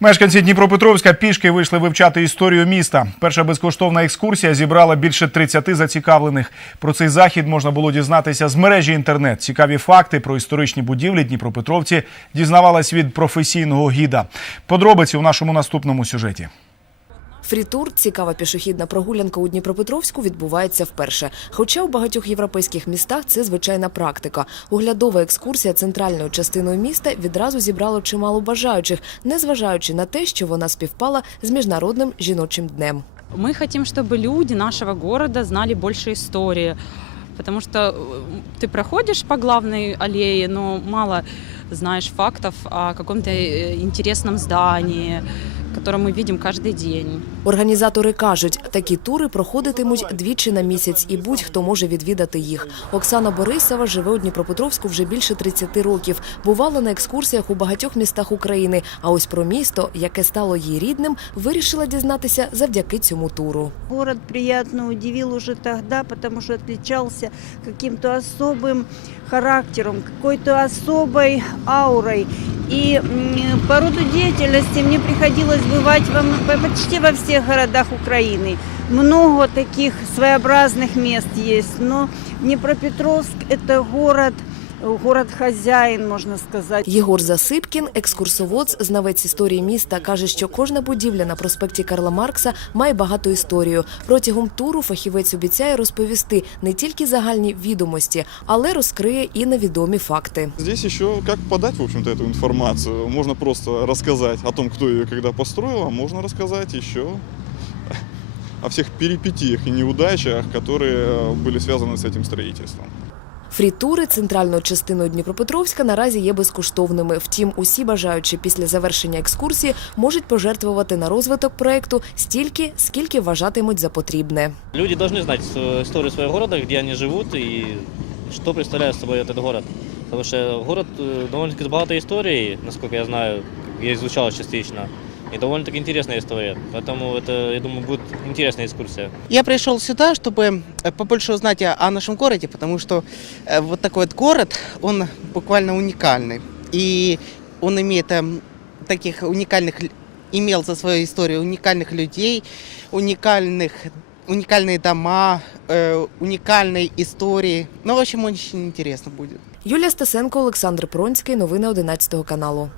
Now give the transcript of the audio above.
Мешканці Дніпропетровська пішки вийшли вивчати історію міста. Перша безкоштовна екскурсія зібрала більше 30 зацікавлених. Про цей захід можна було дізнатися з мережі інтернет. Цікаві факти про історичні будівлі Дніпропетровці дізнавались від професійного гіда. Подробиці у нашому наступному сюжеті. Фрітур – цікава пішохідна прогулянка у Дніпропетровську відбувається вперше. Хоча у багатьох європейських містах це звичайна практика. Оглядова екскурсія центральною частиною міста відразу зібрало чимало бажаючих, незважаючи на те, що вона співпала з міжнародним жіночим днем. Мы хотим, чтобы люди нашего города знали больше истории. Потому что э, ты проходишь по главной аллее, но мало знаешь фактов о каком-то э, интересном здании, которое мы видим каждый день. Організатори кажуть, такі тури проходитимуть двічі на місяць, і будь-хто може відвідати їх. Оксана Борисова живе у Дніпропетровську вже більше 30 років. Бувала на екскурсіях у багатьох містах України. А ось про місто, яке стало їй рідним, вирішила дізнатися завдяки цьому туру. Город приятно удивил уже тогда, потому что отличался каким-то особым характером, какой-то особой аурой. И м, по роду деятельности мне приходилось бывать во м- по- почти во всех городах Украины. Много таких своеобразных мест есть, но Днепропетровск – это город, город-хозяин, можно сказать. Єгор Засипкін, екскурсовод, знавець історії міста, каже, що кожна будівля на проспекті Карла Маркса має багату історію. Протягом туру фахівець обіцяє розповісти не тільки загальні відомості, але розкриє і невідомі факти. Здесь еще как подать, в общем-то, эту информацию. Можно просто рассказать о том, кто ее когда построил, а можно рассказать еще о всех перипетиях и неудачах, которые э, были связаны с этим строительством. Фрітури центральною частиною Дніпропетровська наразі є безкоштовними. Втім, усі бажаючі після завершення екскурсії можуть пожертвувати на розвиток проекту стільки, скільки вважатимуть за потрібне. Люди должны знать свою историю своего города, где они живут и что представляет собой этот город. Потому что город э, довольно-таки с богатой историей, насколько я знаю, я изучал частично. И довольно-таки интересная история. Поэтому это, я думаю, будет интересная экскурсия. Я пришел сюда, чтобы э, побольше узнать о, о нашем городе, потому что э, вот такой вот город, он буквально уникальный. И он имеет эм, таких уникальных, л- имел за свою историю уникальных людей, уникальных, уникальные дома, э, уникальные истории. Ну, в общем, очень интересно будет. Юлія Стасенко, Олександр Пронський. Новини 11 каналу.